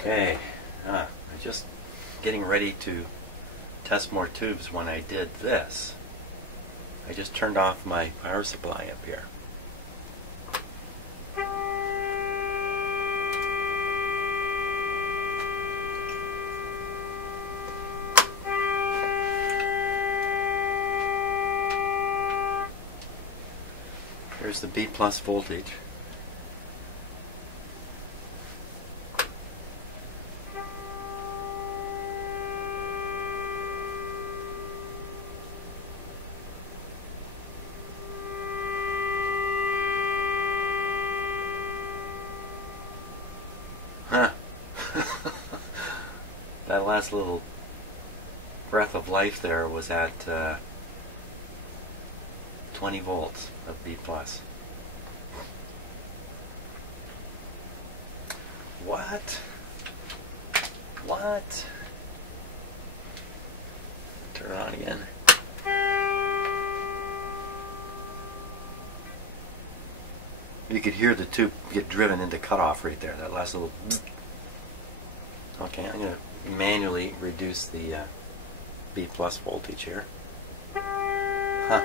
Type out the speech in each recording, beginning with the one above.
Okay, I'm just getting ready to test more tubes when I did this. I just turned off my power supply up here. Here's the B+ voltage. Huh. That last little breath of life there was at 20 volts of B+. What? What? Turn it on again. You could hear the tube get driven into cutoff right there, that last little bzz. Okay, I'm going to manually reduce the B+ voltage here. Huh.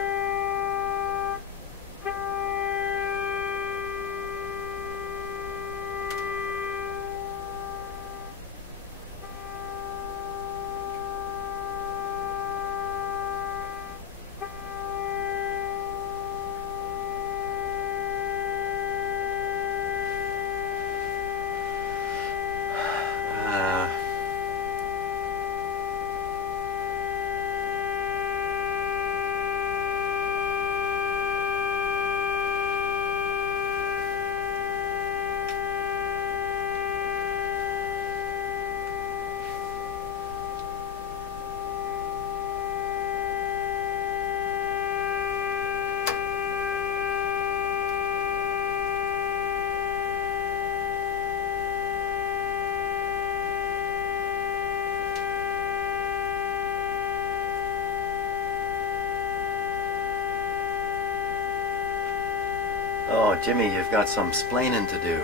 Oh, Jimmy, you've got some splaining to do.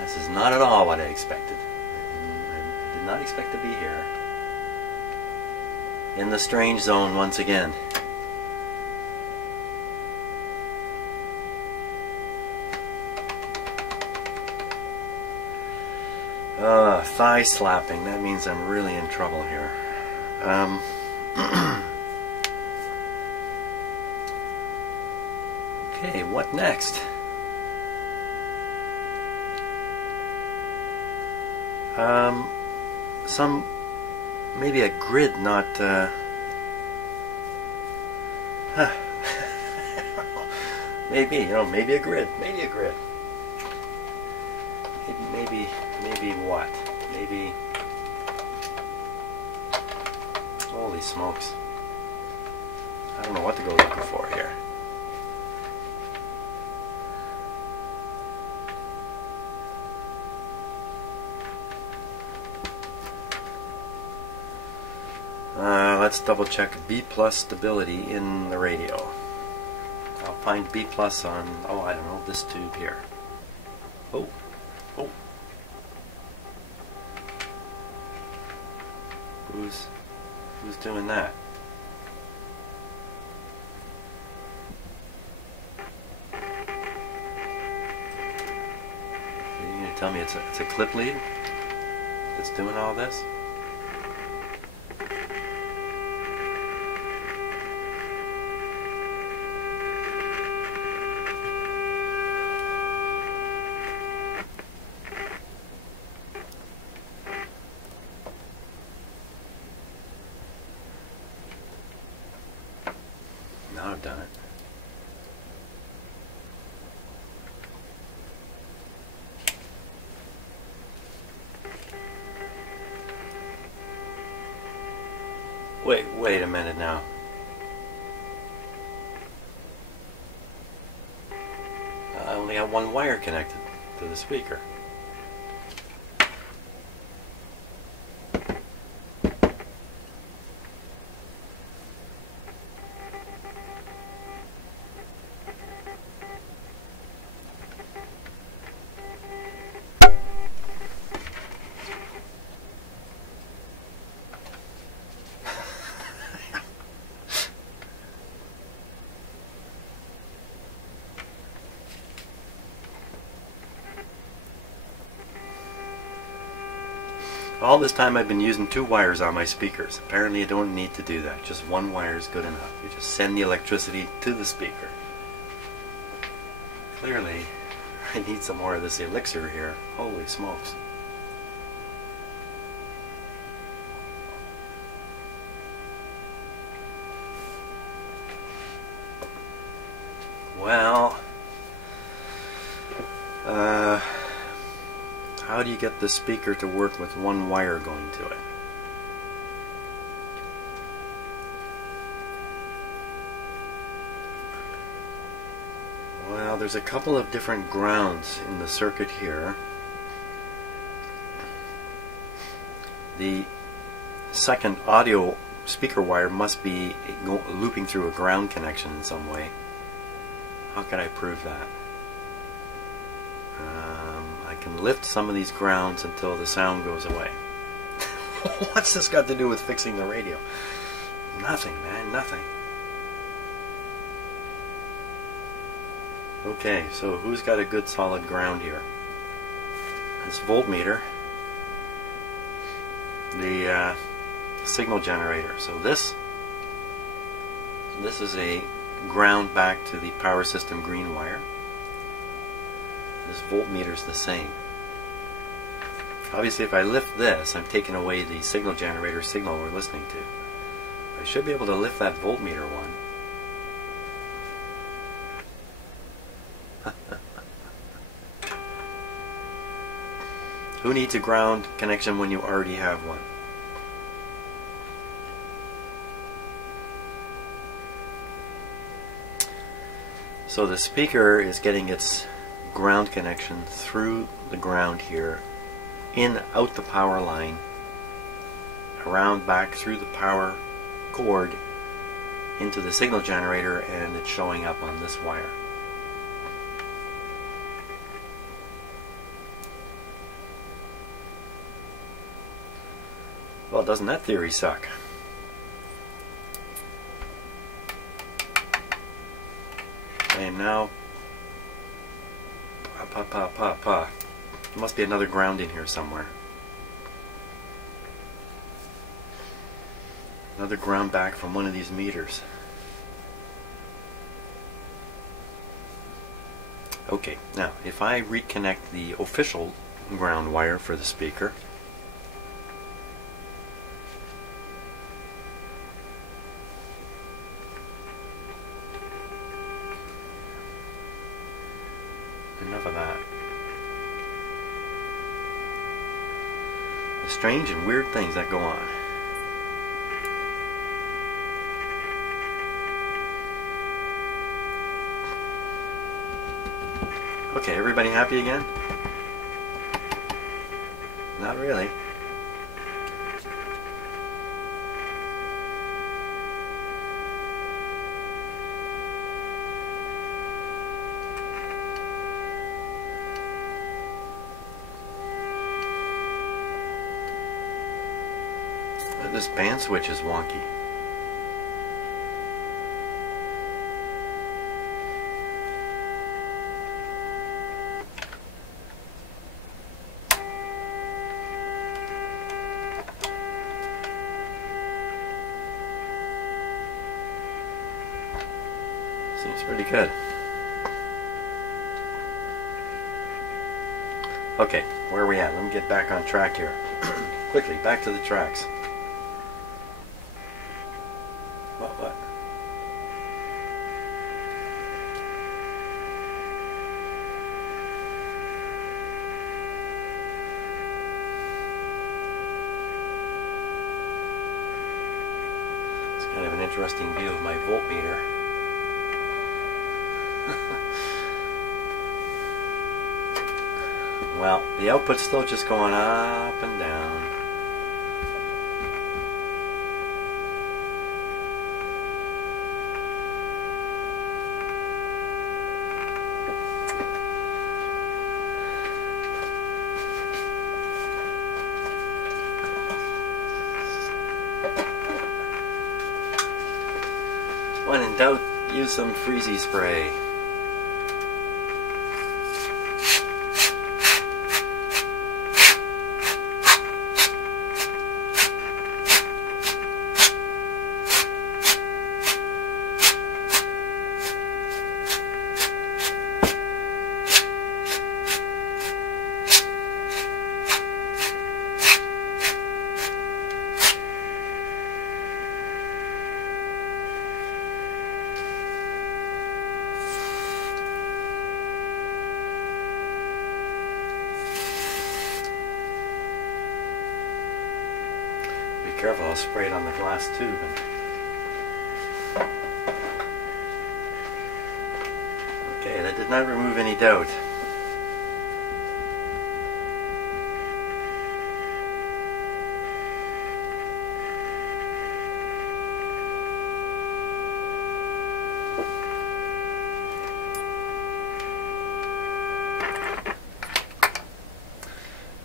This is not at all what I expected. I did not expect to be here. In the strange zone once again. Thigh slapping, that means I'm really in trouble here. Okay, what next? Maybe a grid, not, maybe, maybe a grid, maybe what? Maybe, holy smokes. I don't know what to go looking for here. Let's double check B+ stability in the radio. I'll find B+ on, oh, I don't know, this tube here. Oh. Who's doing that? Are you going to tell me it's a clip lead that's doing all this? Now I've done it. Wait a minute now. I only have one wire connected to the speaker. All this time I've been using 2 wires on my speakers. Apparently I don't need to do that. Just 1 wire is good enough. You just send the electricity to the speaker. Clearly, I need some more of this elixir here. Holy smokes. Well, how do you get the speaker to work with 1 wire going to it? Well, there's a couple of different grounds in the circuit here. The second audio speaker wire must be looping through a ground connection in some way. How can I prove that? I can lift some of these grounds until the sound goes away. What's this got to do with fixing the radio? Nothing, man, nothing. Okay, so who's got a good solid ground here? This voltmeter, the signal generator. So this is a ground back to the power system green wire. This voltmeter is the same. Obviously if I lift this, I'm taking away the signal generator signal we're listening to. I should be able to lift that voltmeter one. Who needs a ground connection when you already have one? So the speaker is getting its ground connection through the ground here, in, out the power line, around back through the power cord into the signal generator, and it's showing up on this wire. Well, doesn't that theory suck? I am now... There must be another ground in here somewhere. Another ground back from one of these meters. Okay, now if I reconnect the official ground wire for the speaker, enough of that. The strange and weird things that go on. Okay, everybody happy again? Not really. This band switch is wonky. Seems pretty good. Okay, where are we at? Let me get back on track here. Quickly, back to the tracks. What? It's kind of an interesting view of my voltmeter. Well, the output's still just going up and down. When in doubt, use some freezy spray. careful, I'll spray it on the glass tube. Okay, that did not remove any doubt.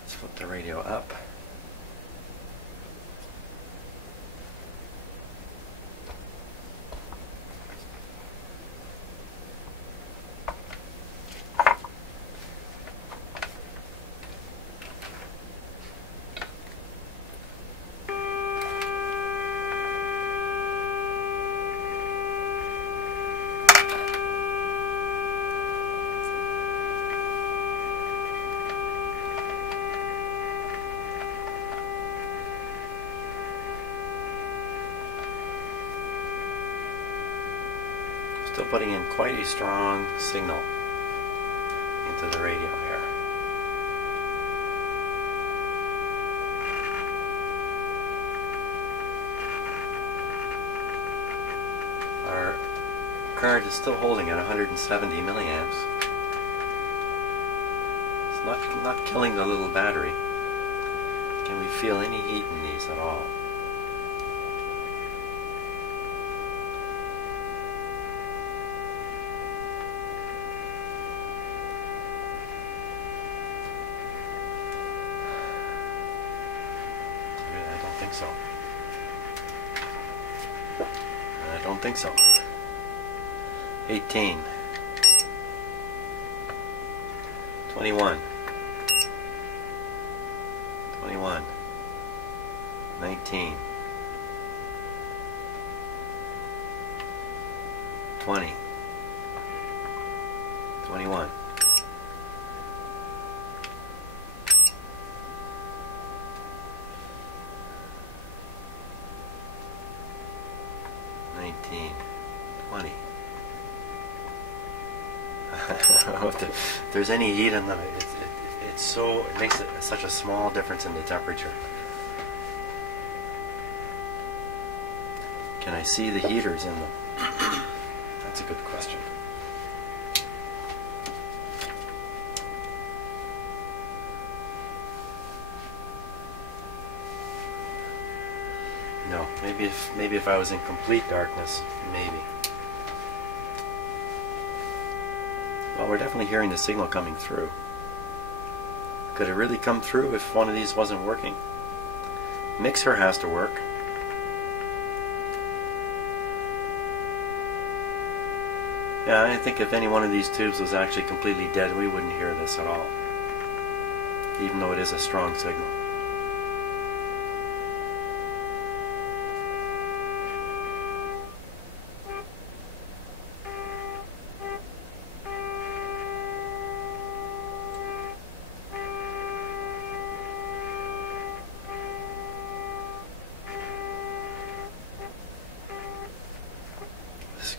Let's flip the radio up. Still putting in quite a strong signal into the radio here. Our current is still holding at 170 milliamps. It's not killing the little battery. Can we feel any heat in these at all? So I don't think so. 18, 21, 21, 19, 20, 21. 19, 20. I don't know if there's any heat in them. It makes such a small difference in the temperature. Can I see the heaters in them? That's a good question. No, maybe if I was in complete darkness, maybe. Well, we're definitely hearing the signal coming through. Could it really come through if one of these wasn't working? Mixer has to work. Yeah, I think if any one of these tubes was actually completely dead, we wouldn't hear this at all, even though it is a strong signal.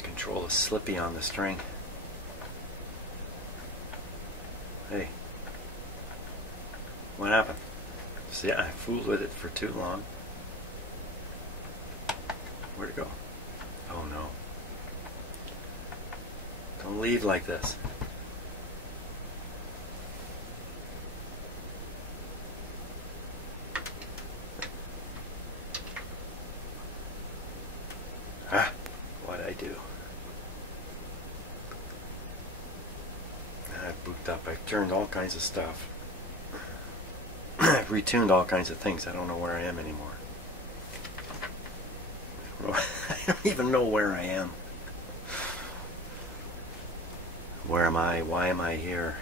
Control is slippy on the string. Hey, what happened? See, I fooled with it for too long. Where'd it go? Oh no. Don't leave like this. Ah, what'd I do? I've booked up. I've turned all kinds of stuff. I've retuned all kinds of things. I don't know where I am anymore. I don't even know where I am. Where am I? Why am I here?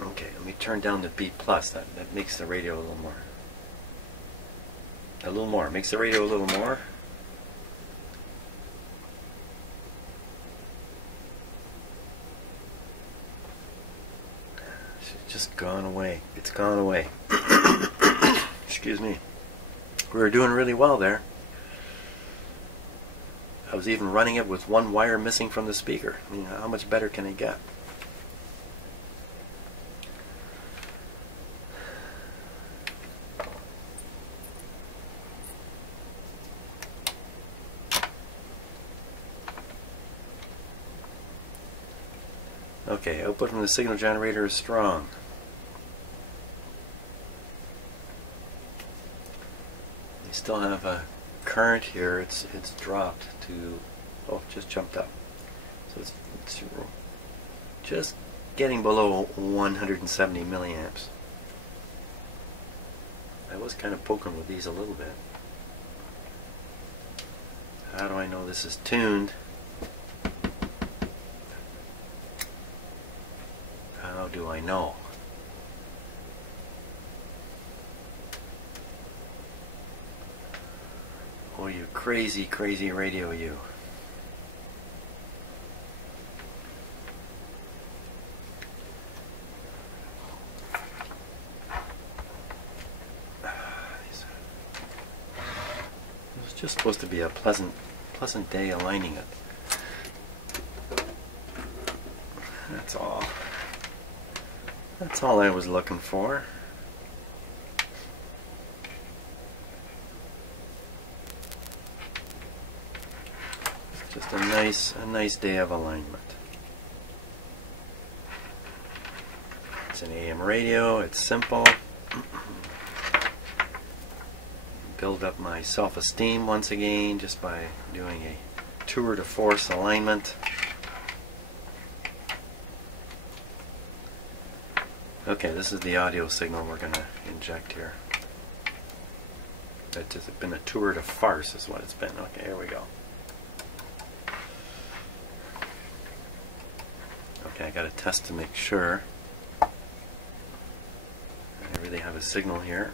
Okay, let me turn down the B+. That makes the radio a little more. A little more. Makes the radio a little more. It's just gone away. It's gone away. Excuse me. We were doing really well there. I was even running it with one wire missing from the speaker. I mean, how much better can it get? Okay, output from the signal generator is strong. We still have a current here. It's dropped to, oh, just jumped up. So it's just getting below 170 milliamps. I was kind of poking with these a little bit. How do I know this is tuned? How do I know? Oh, you crazy, crazy radio, you. It was just supposed to be a pleasant day aligning it. That's all. That's all I was looking for. Just a nice day of alignment. It's an AM radio, it's simple. Build up my self-esteem once again just by doing a tour de force alignment. Okay, this is the audio signal we're going to inject here. That's just been a tour de farce is what it's been. Okay, here we go. Okay, I got to test to make sure. I really have a signal here.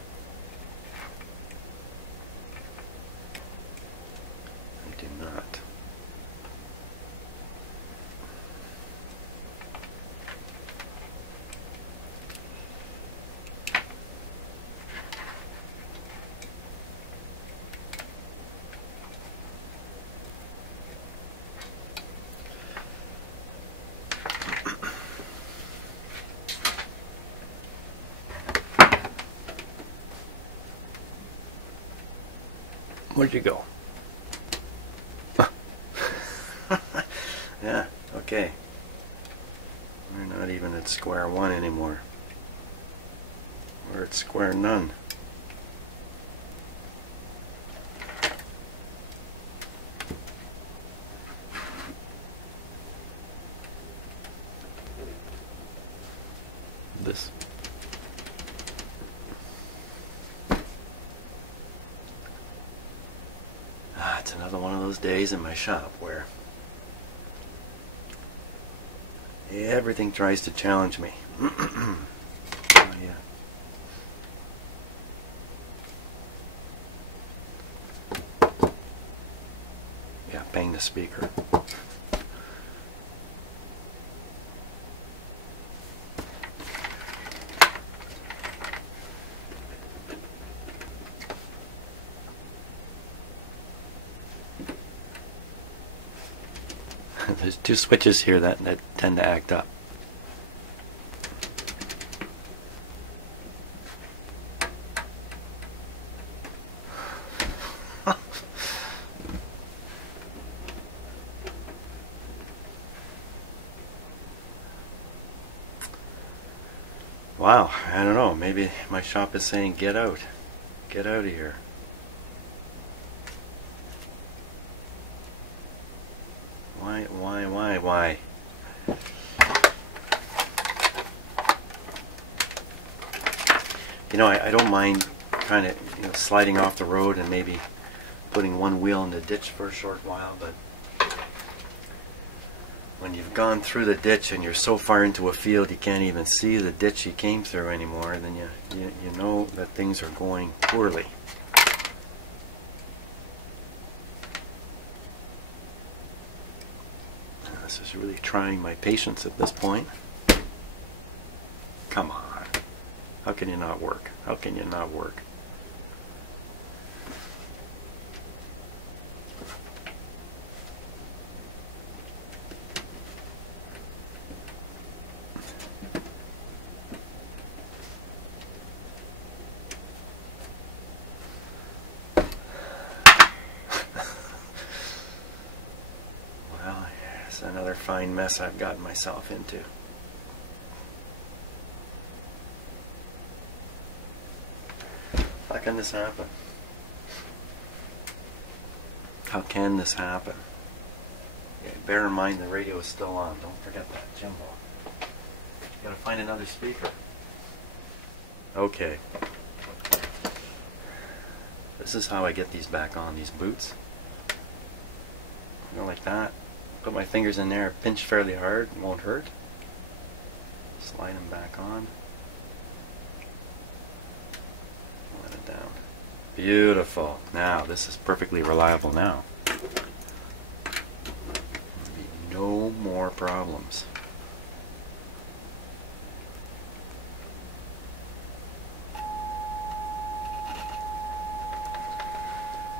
I do not. Where'd you go? Yeah, okay. We're not even at square one anymore. We're at square none. This. It's another one of those days in my shop where everything tries to challenge me. Oh, yeah. Yeah, bang the speaker. There's two switches here that tend to act up. Wow, I don't know, maybe my shop is saying get out. Get out of here. Why? You know, I don't mind kind of sliding off the road and maybe putting one wheel in the ditch for a short while, but when you've gone through the ditch and you're so far into a field you can't even see the ditch you came through anymore, then you know that things are going poorly. This is really trying my patience at this point. Come on. How can you not work? How can you not work? another fine mess I've gotten myself into. How can this happen? How can this happen? Yeah, bear in mind the radio is still on. Don't forget that, Jimbo. You gotta find another speaker. Okay. This is how I get these back on, these boots. Go like that. Put my fingers in there, pinch fairly hard, it won't hurt. Slide them back on. Let it down. Beautiful. Now, this is perfectly reliable now. No more problems.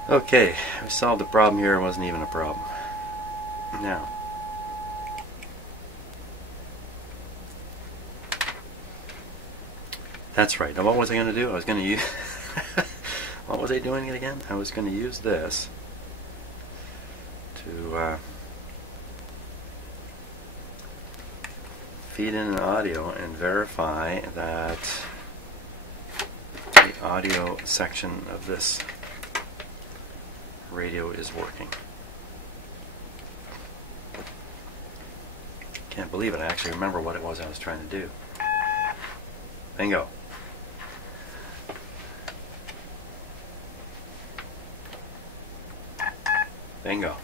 Okay, we solved the problem here. It wasn't even a problem. Now, that's right. Now, what was I going to do? I was going to use... What was I doing it again? I was going to use this to feed in an audio and verify that the audio section of this radio is working. Can't believe it. I actually remember what it was I was trying to do. Bingo. Bingo.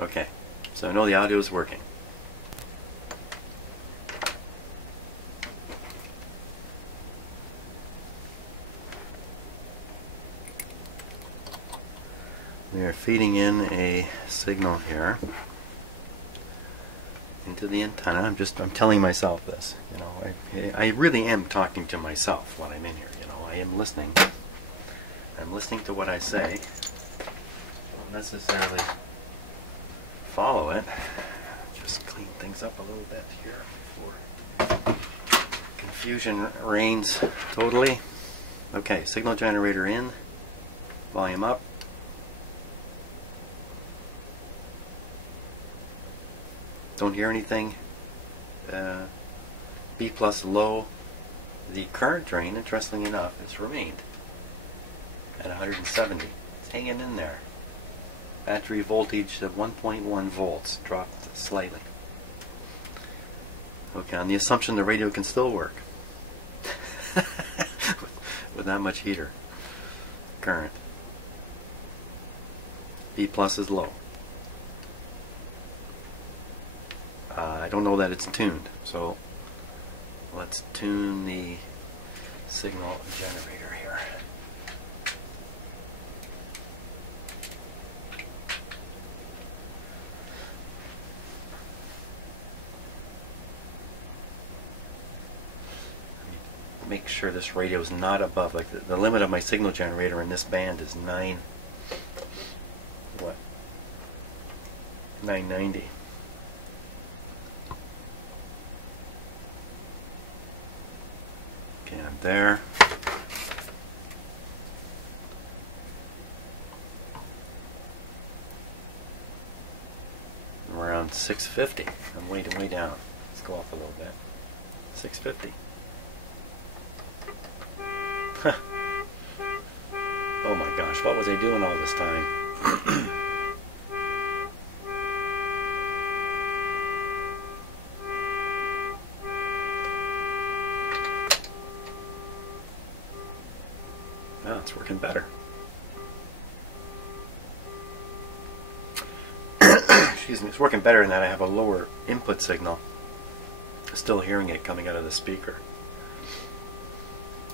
Okay. So I know the audio is working. We are feeding in a signal here into the antenna. I'm telling myself this. You know, I really am talking to myself when I'm in here. You know, I am listening. I'm listening to what I say. Don't necessarily follow it. Just clean things up a little bit here before confusion reigns totally. Okay, signal generator in, volume up. Don't hear anything. B plus low. The current drain, interestingly enough, has remained at 170. It's hanging in there. Battery voltage of 1.1 volts, dropped slightly. Okay, on the assumption the radio can still work with that much heater current. B plus is low. I don't know that it's tuned, so let's tune the signal generator here. Make sure this radio is not above, like the limit of my signal generator in this band is 990. Okay, I'm there. I'm around 650. I'm way down. Let's go up a little bit. 650. Oh my gosh, what was I doing all this time? Oh, it's working better. Excuse me, it's working better in that I have a lower input signal. Still hearing it coming out of the speaker.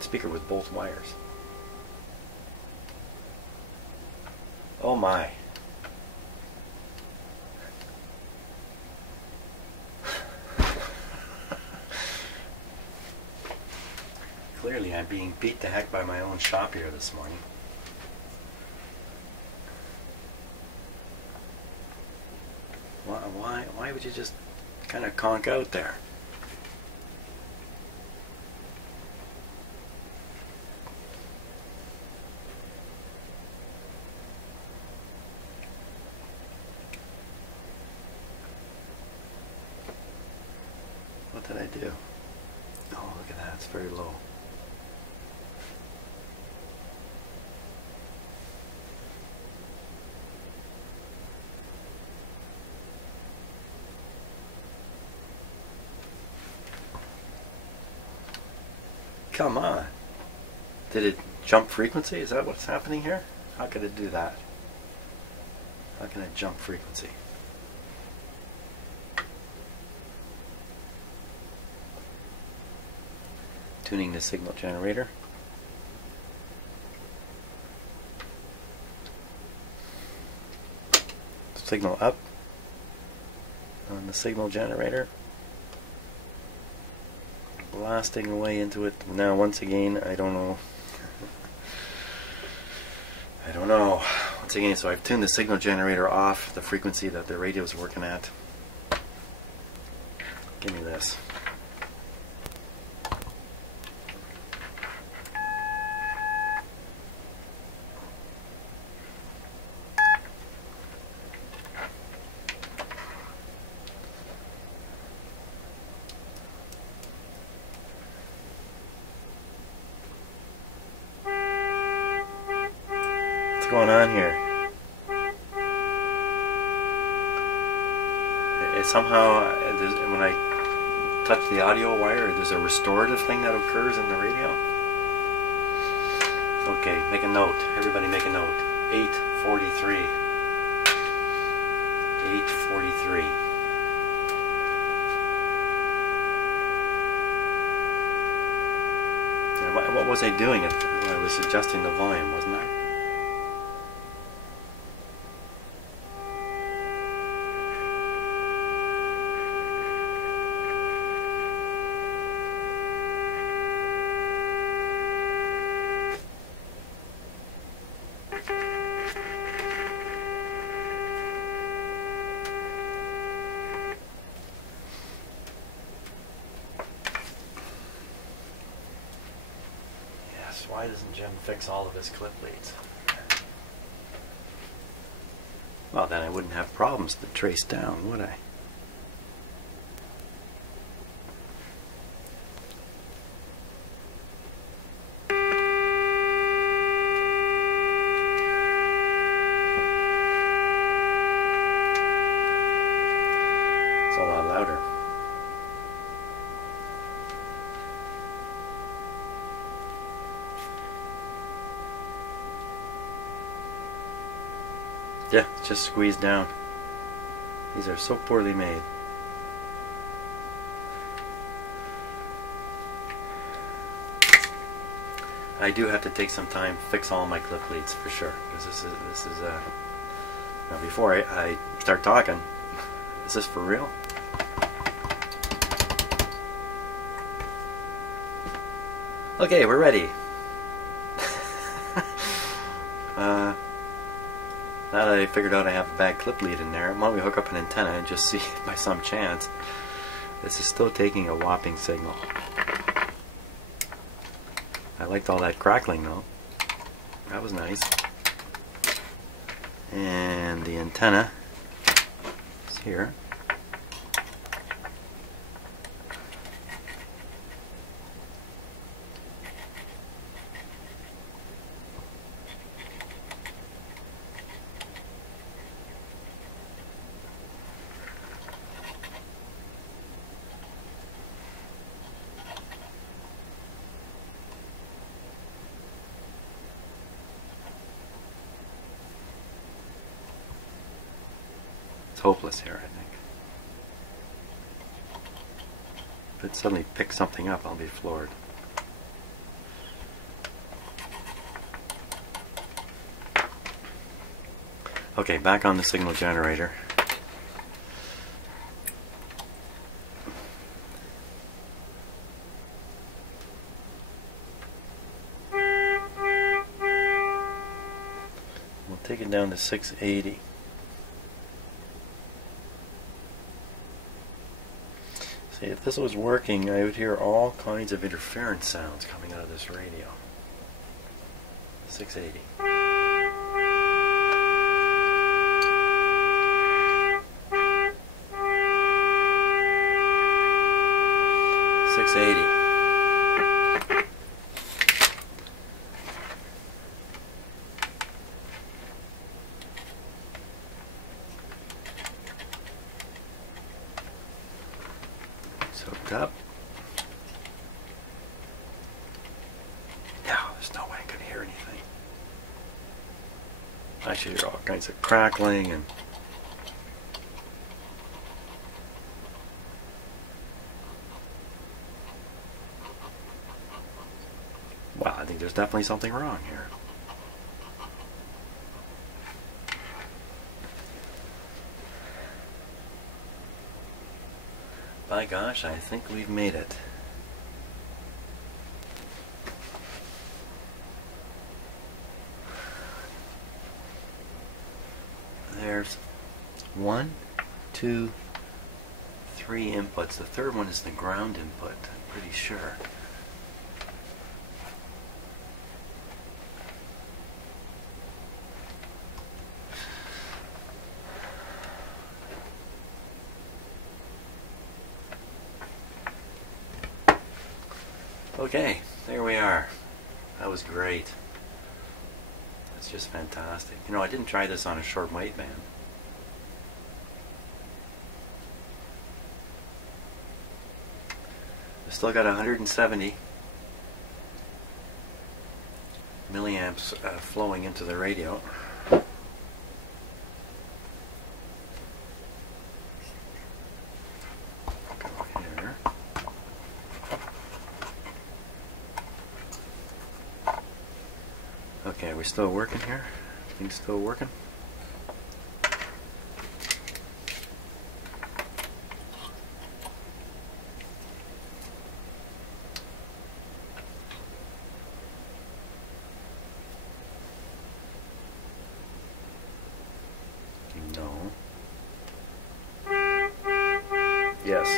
Speaker with both wires. Oh my. Clearly I'm being beat to heck by my own shop here this morning. Why would you just kind of conk out there? did I do? Oh, look at that, it's very low. Come on. Did it jump frequency? Is that what's happening here? How could it do that? How can it jump frequency? Tuning the signal generator. Signal up on the signal generator. Blasting away into it. Now once again, I don't know. I don't know. Once again, so I've tuned the signal generator off the frequency that the radio is working at. Give me this. What's going on here? It somehow, when I touch the audio wire, there's a restorative thing that occurs in the radio. Okay, make a note. Everybody make a note. 843. 843. What was I doing when I was adjusting the volume, wasn't I? Why doesn't Jim fix all of his clip leads? Well, then I wouldn't have problems to trace down, would I? It's a lot louder. Yeah, it's just squeezed down. These are so poorly made. I do have to take some time to fix all my clip leads for sure, because this is now before I start talking, is this for real? Okay, we're ready. Now that I figured out I have a bad clip lead in there, why don't we hook up an antenna and just see if by some chance this is still taking a whopping signal. I liked all that crackling though. That was nice. And the antenna is here. It's hopeless here, I think. If it suddenly picks something up, I'll be floored. Okay, back on the signal generator. We'll take it down to 680. See, if this was working, I would hear all kinds of interference sounds coming out of this radio. 680. 680. It's hooked up. No, there's no way I could hear anything. I should hear all kinds of crackling and wow, I think there's definitely something wrong here. By gosh, I think we've made it. There's 1, 2, 3 inputs. The third one is the ground input, I'm pretty sure. Okay, there we are. That was great. That's just fantastic. You know, I didn't try this on a short wave band. I've still got 170 milliamps flowing into the radio. Okay, are we still working here? Things still working? No. Yes.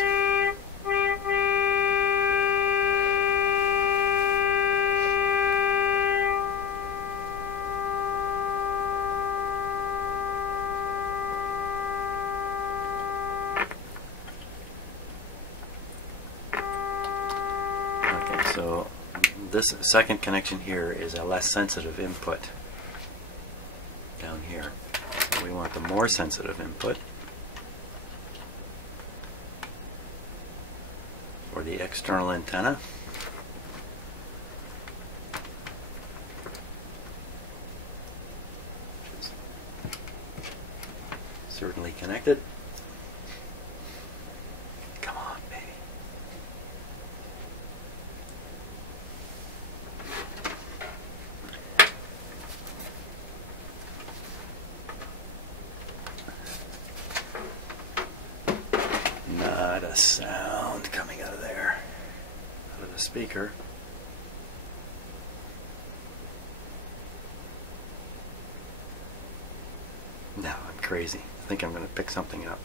So this second connection here is a less sensitive input down here. So we want the more sensitive input for the external antenna. Which is certainly connected. Come on, baby. Not a sound coming out of there, out of the speaker. No, I'm crazy. I think I'm going to pick something up.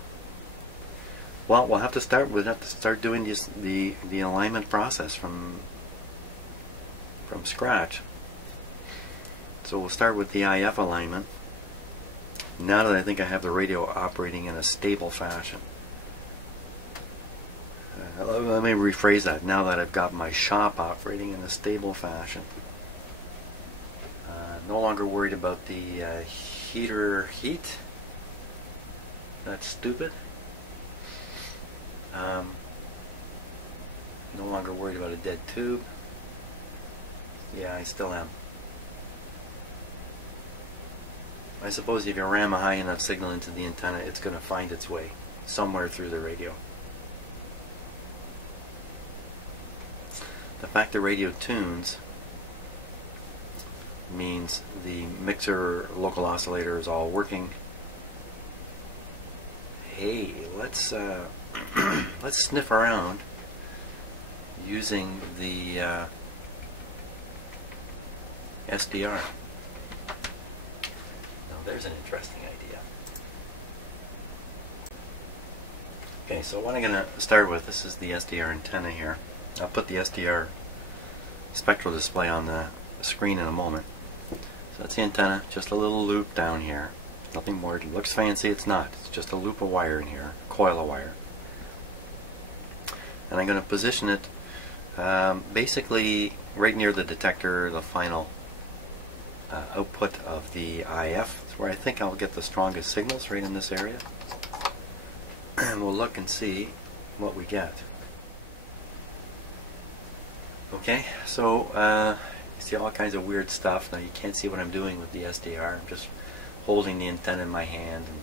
Well, we'll have to start doing the alignment process from scratch. So we'll start with the IF alignment. Now that I think I have the radio operating in a stable fashion. Let me rephrase that. Now that I've got my shop operating in a stable fashion. No longer worried about the heater heat. That's stupid. No longer worried about a dead tube. Yeah, I still am. I suppose if you ram a high enough signal into the antenna, it's going to find its way somewhere through the radio. The fact the radio tunes means the mixer local oscillator is all working. Hey, let's let's sniff around using the SDR. Now there's an interesting idea. Okay, so what I'm going to start with, this is the SDR antenna here. I'll put the SDR spectral display on the screen in a moment. So that's the antenna, just a little loop down here. Nothing more. It looks fancy, it's not. It's just a loop of wire in here, a coil of wire. And I'm going to position it Basically, right near the detector, the final output of the IF is where I think I'll get the strongest signals, right in this area. And we'll look and see what we get. Okay, so you see all kinds of weird stuff. Now you can't see what I'm doing with the SDR. I'm just holding the antenna in my hand and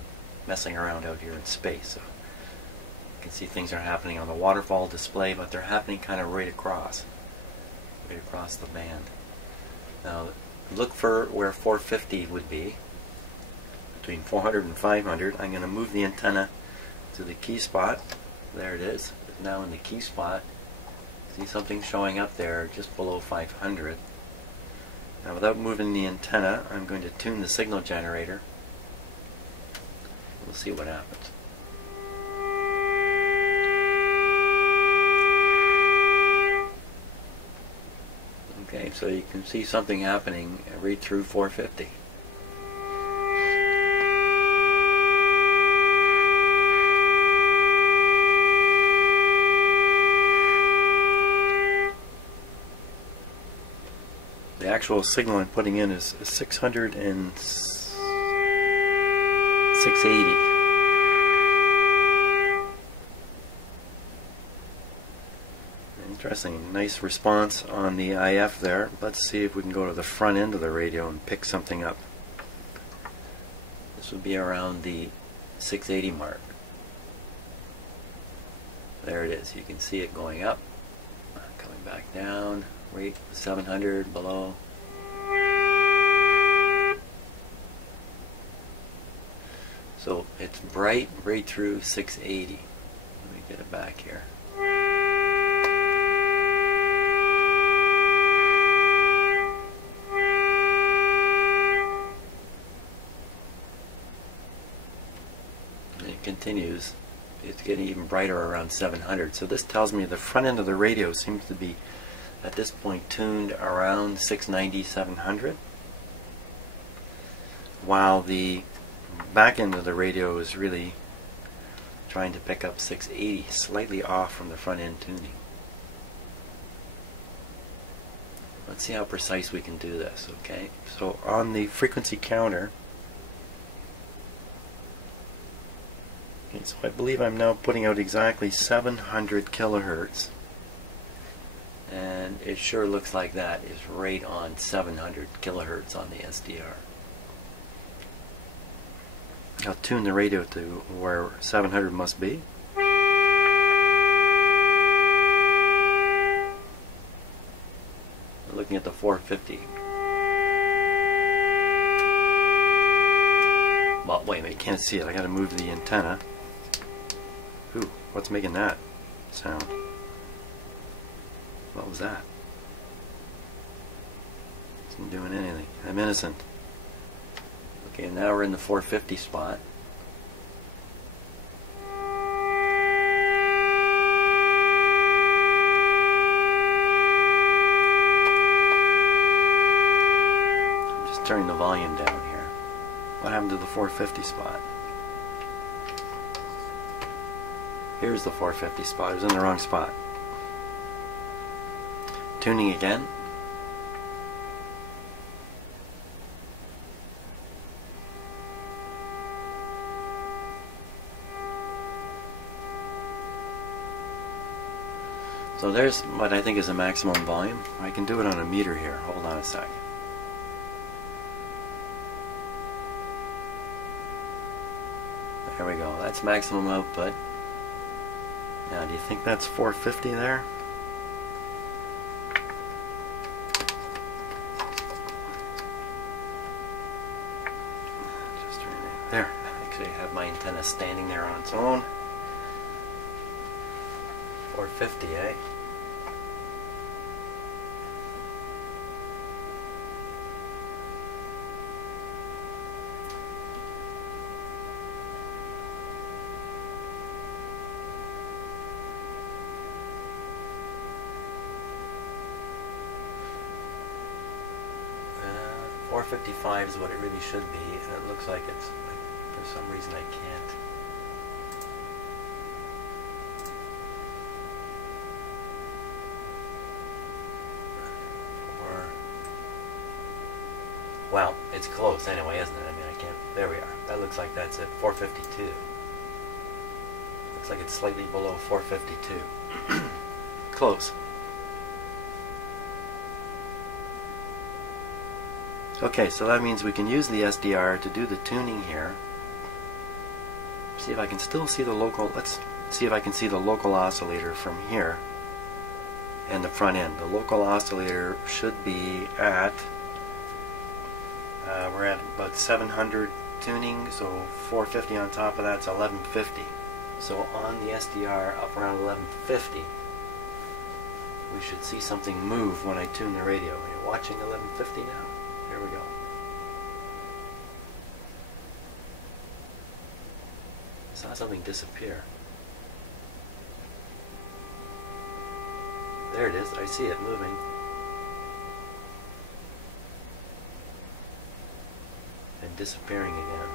messing around out here in space. So you can see things are happening on the waterfall display, but they're happening kind of right across the band. Now look for where 450 would be, between 400 and 500. I'm going to move the antenna to the key spot. There it is. It's now in the key spot. See something showing up there just below 500. Now without moving the antenna, I'm going to tune the signal generator. We'll see what happens. Okay, so you can see something happening right through 450. The actual signal I'm putting in is 600 and 680. Interesting, nice response on the IF there. Let's see if we can go to the front end of the radio and pick something up. This would be around the 680 mark. There it is. You can see it going up, coming back down. Rate 700 below. So it's bright right through 680. Let me get it back here. And it continues. It's getting even brighter around 700. So this tells me the front end of the radio seems to be at this point tuned around 690, 700, while the back end of the radio is really trying to pick up 680, slightly off from the front end tuning. Let's see how precise we can do this. Okay, so on the frequency counter, okay, so I believe I'm now putting out exactly 700 kilohertz. And it sure looks like that is right on 700 kilohertz on the SDR. I'll tune the radio to where 700 must be. Looking at the 450. Well, wait a minute, you can't see it. I gotta move the antenna. Ooh, what's making that sound? What was that? Isn't doing anything. I'm innocent. Okay, now we're in the 450 spot. I'm just turning the volume down here. What happened to the 450 spot? Here's the 450 spot. It was in the wrong spot. Tuning again. So there's what I think is a maximum volume. I can do it on a meter here. Hold on a second. There we go. That's maximum output. Now, do you think that's 450 there? There. Actually, I have my antenna standing there on its own. 450, eh? Uh, 455 is what it really should be, and it looks like it's, for some reason I can't. Well, it's close anyway, isn't it? I mean, I can't. There we are. That looks like that's at 452. Looks like it's slightly below 452. Close. Okay, so that means we can use the SDR to do the tuning here. See if I can still see the local. Let's see if I can see the local oscillator from here and the front end. The local oscillator should be at. We're at about 700 tuning, so 450 on top of that's 1150. So on the SDR up around 1150, we should see something move when I tune the radio. Are you watching 1150 now? Here we go. Saw something disappear. There it is. I see it moving. And disappearing again.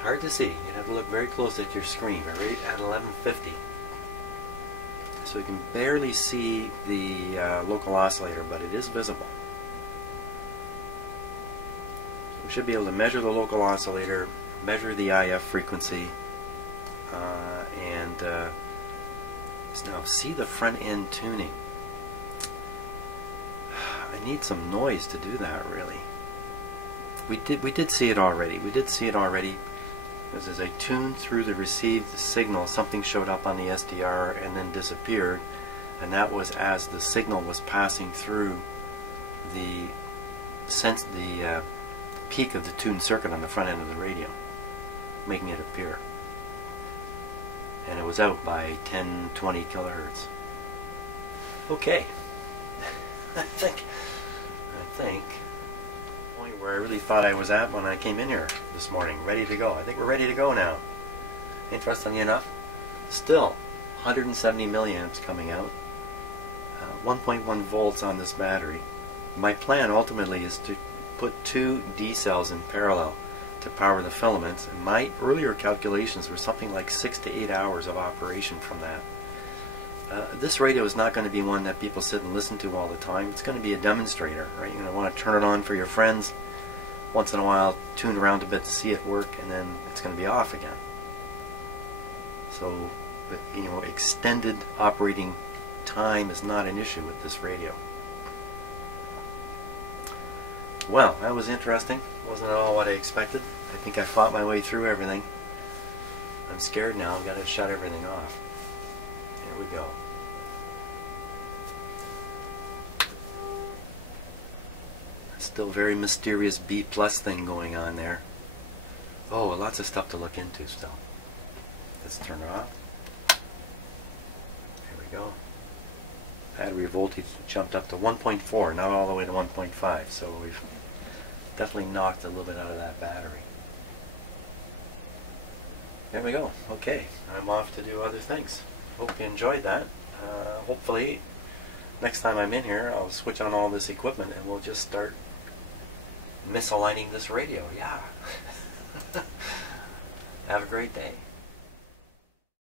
Hard to see. You'd have to look very close at your screen. We're right at 1150. So you can barely see the local oscillator, but it is visible. So we should be able to measure the local oscillator, measure the IF frequency, and now see the front end tuning. I need some noise to do that, really. We did see it already. We did see it already. Because as I tuned through the received signal, something showed up on the SDR and then disappeared, and that was as the signal was passing through the peak of the tuned circuit on the front end of the radio, making it appear. And it was out by 10, 20 kilohertz. Okay. I think point where I really thought I was at when I came in here this morning, ready to go. I think we're ready to go now. Interestingly enough, still 170 milliamps coming out, 1.1 volts on this battery. My plan ultimately is to put 2 D cells in parallel to power the filaments, and my earlier calculations were something like 6 to 8 hours of operation from that. This radio is not going to be one that people sit and listen to all the time. It's going to be a demonstrator, right? You're going to want to turn it on for your friends once in a while, tune around a bit to see it work, and then it's going to be off again. So, extended operating time is not an issue with this radio. Well, that was interesting. Wasn't at all what I expected. I think I fought my way through everything. I'm scared now. I've got to shut everything off. Here we go. Still very mysterious B+ thing going on there. Oh, lots of stuff to look into still. Let's turn it off. Here we go. Battery voltage jumped up to 1.4, not all the way to 1.5, so we've definitely knocked a little bit out of that battery. There we go. Okay, I'm off to do other things. Hope you enjoyed that. Hopefully, next time I'm in here, I'll switch on all this equipment and we'll just start misaligning this radio. Yeah. Have a great day.